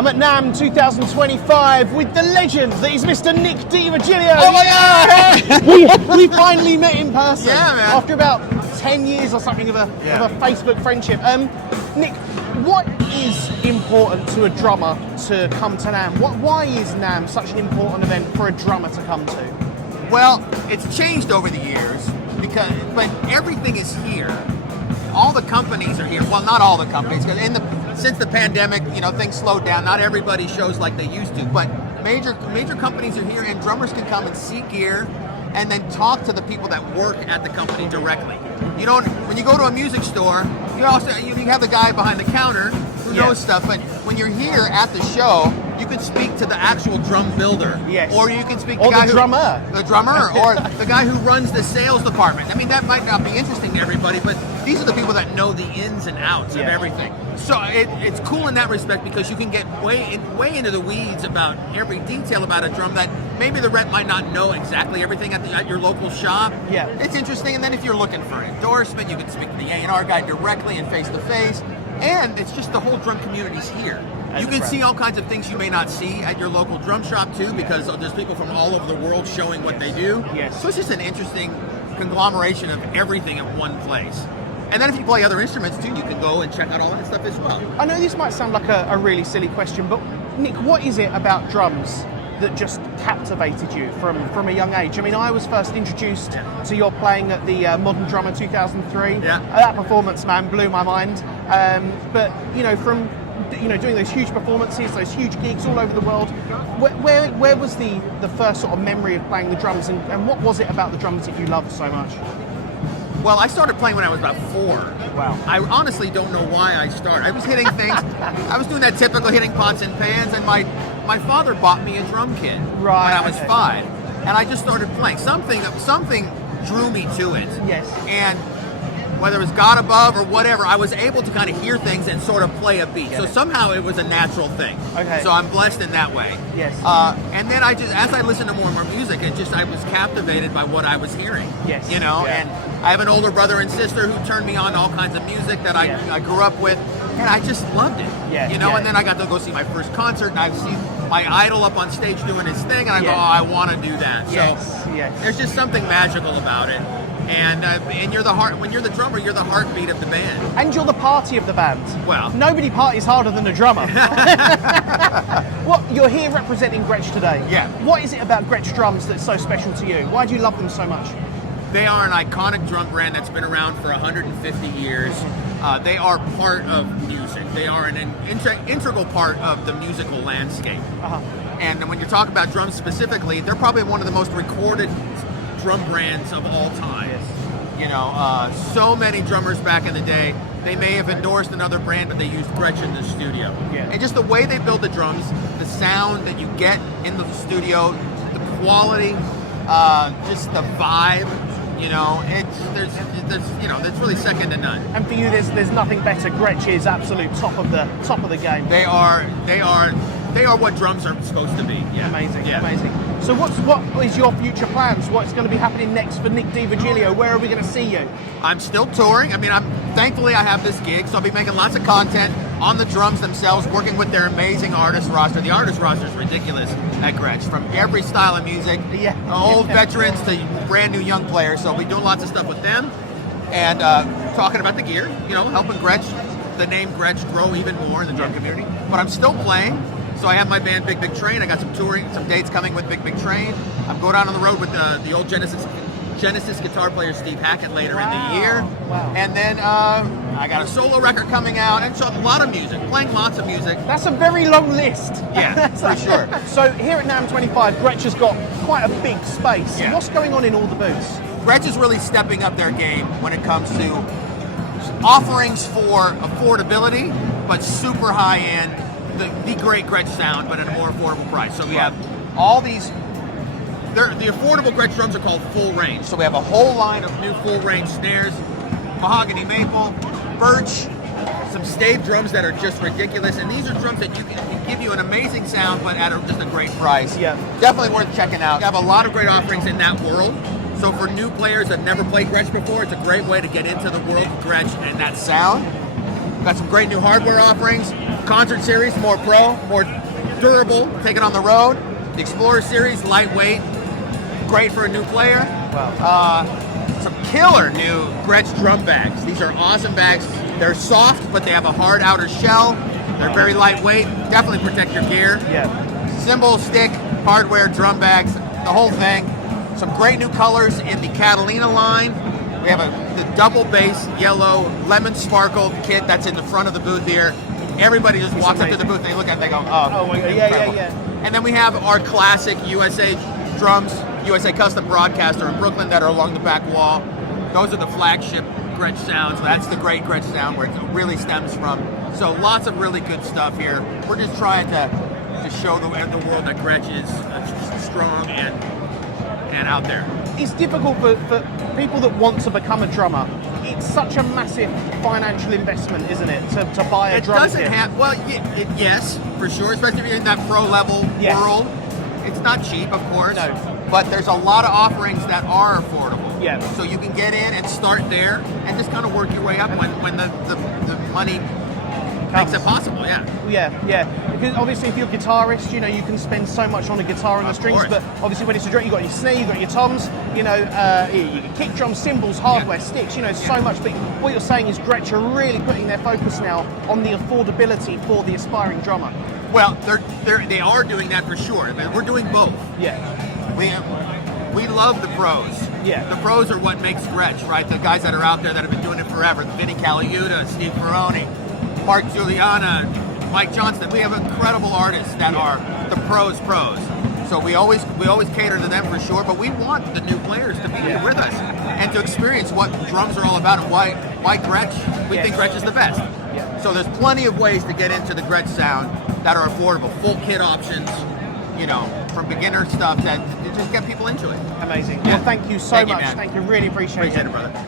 I'm at NAMM 2025 with the legend that is Mr. Nick DiVirgilio. Oh my God! we finally met in person. Yeah, man. After about 10 years or something of a Facebook friendship. Nick, what is important to a drummer to come to NAMM? Why is NAMM such an important event for a drummer to come to? Well, it's changed over the years, but everything is here. All the companies are here. Well, not all the companies, because since the pandemic, things slowed down. Not everybody shows like they used to, but major companies are here, and drummers can come and see gear, and then talk to the people that work at the company directly. When you go to a music store, you have the guy behind the counter who knows stuff, but when you're here at the show, you can speak to the actual drum builder, or you can speak to the drummer, or the guy who runs the sales department. I mean, that might not be interesting to everybody, but these are the people that know the ins and outs of everything. So it's cool in that respect, because you can get way into the weeds about every detail about a drum that maybe the rep might not know exactly everything at your local shop. Yeah, it's interesting. And then if you're looking for an endorsement, you can speak to the A&R guy directly and face to face. And it's just the whole drum community's here. You can see all kinds of things you may not see at your local drum shop too, because there's people from all over the world showing what they do. Yes. So it's just an interesting conglomeration of everything at one place. And then if you play other instruments too, you can go and check out all that stuff as well. I know this might sound like a really silly question, but Nick, what is it about drums that just captivated you from a young age? I mean, I was first introduced to your playing at the Modern Drummer 2003. Yeah. That performance, man, blew my mind. But from doing those huge performances, those huge gigs all over the world, where was the first sort of memory of playing the drums, and what was it about the drums that you loved so much? Well, I started playing when I was about 4. Wow. I honestly don't know why I started. I was hitting things. I was doing that typical hitting pots and pans, and my father bought me a drum kit when I was 5, and I just started playing. Something drew me to it. Yes. And whether it was God above or whatever, I was able to kind of hear things and sort of play a beat. So somehow it was a natural thing. Okay. So I'm blessed in that way. Yes. And then as I listened to more and more music, I was captivated by what I was hearing. Yes. And I have an older brother and sister who turned me on to all kinds of music that I grew up with, and I just loved it. Yeah. And then I got to go see my first concert, and I've seen my idol up on stage doing his thing, and I go, oh, I want to do that. Yes. So there's just something magical about it. And you're the heart. When you're the drummer, you're the heartbeat of the band. And you're the party of the band. Well, nobody parties harder than a drummer. You're here representing Gretsch today. Yeah. What is it about Gretsch drums that's so special to you? Why do you love them so much? They are an iconic drum brand that's been around for 150 years. They are part of music. They are an integral part of the musical landscape. And when you're talking about drums specifically, they're probably one of the most recorded drum brands of all time. So many drummers back in the day, they may have endorsed another brand, but they used Gretsch in the studio. Yeah. And just the way they build the drums, the sound that you get in the studio, the quality, just the vibe, there's really second to none. And for you, there's nothing better. Gretsch is absolute top of the game. They are what drums are supposed to be. Yeah. Amazing. So what is your future plans? What's going to be happening next for Nick DiVirgilio? Where are we going to see you? I'm still touring. I mean, thankfully I have this gig, so I'll be making lots of content on the drums themselves, working with their amazing artist roster. The artist roster is ridiculous at Gretsch, from every style of music, old veterans to brand new young players. So we'll be doing lots of stuff with them and talking about the gear, helping Gretsch, the name Gretsch, grow even more in the drum community. But I'm still playing. So I have my band Big Big Train. I got some dates coming with Big Big Train. I'm going out on the road with the old Genesis guitar player Steve Hackett later in the year. Wow. And then I got a solo record coming out, and so a lot of music, playing lots of music. That's a very long list. Yeah, for sure. So here at NAMM 25, Gretsch has got quite a big space. Yeah. What's going on in all the booths? Gretsch is really stepping up their game when it comes to offerings for affordability, but super high end. The great Gretsch sound, but at a more affordable price. So we have all these. The affordable Gretsch drums are called full range. So we have a whole line of new full range snares, mahogany maple, birch, some stave drums that are just ridiculous. And these are drums that can give you an amazing sound, but at just a great price. Yeah. Definitely worth checking out. We have a lot of great offerings in that world. So for new players that never played Gretsch before, it's a great way to get into the world of Gretsch and that sound. Got some great new hardware offerings. Concert Series, more pro, more durable, take it on the road. The Explorer Series, lightweight, great for a new player. Wow. Some killer new Gretsch drum bags. These are awesome bags. They're soft, but they have a hard outer shell. They're very lightweight. Definitely protect your gear. Yeah. Cymbal, stick, hardware, drum bags, the whole thing. Some great new colors in the Catalina line. We have the double bass yellow lemon sparkle kit that's in the front of the booth here. Everybody just walks up to the booth, they look at it, they go, Oh my God, incredible. yeah. And then we have our classic USA drums, USA Custom Broadcaster in Brooklyn that are along the back wall. Those are the flagship Gretsch sounds. That's the great Gretsch sound where it really stems from. So lots of really good stuff here. We're just trying to show the world that Gretsch is strong and out there. It's difficult for people that want to become a drummer. It's such a massive financial investment, isn't it, to buy a drum kit? It doesn't have, well, yes, for sure, especially if you're in that pro level world. It's not cheap, of course, but there's a lot of offerings that are affordable. Yeah. So you can get in and start there and just kind of work your way up when the money makes it possible, Yeah. Because obviously, if you're a guitarist, you can spend so much on a guitar and the strings. But obviously, when it's a drum, you've got your snare, you've got your toms, you get kick drums, cymbals, hardware, sticks. So much. But what you're saying is, Gretsch are really putting their focus now on the affordability for the aspiring drummer. Well, they are doing that for sure. I mean, we're doing both. Yeah. We love the pros. Yeah. The pros are what makes Gretsch, right? The guys that are out there that have been doing it forever. Vinny Caliuta, Steve Peroni, Mark Juliana, Mike Johnston. We have incredible artists that are the pros. So we always cater to them for sure, but we want the new players to be here with us and to experience what drums are all about and why Gretsch, we think Gretsch is the best. Yeah. So there's plenty of ways to get into the Gretsch sound that are affordable. Full kit options, from beginner stuff that just get people into it. Amazing. Well, thank you so much. Man. Thank you. Really appreciate it. Appreciate it, brother.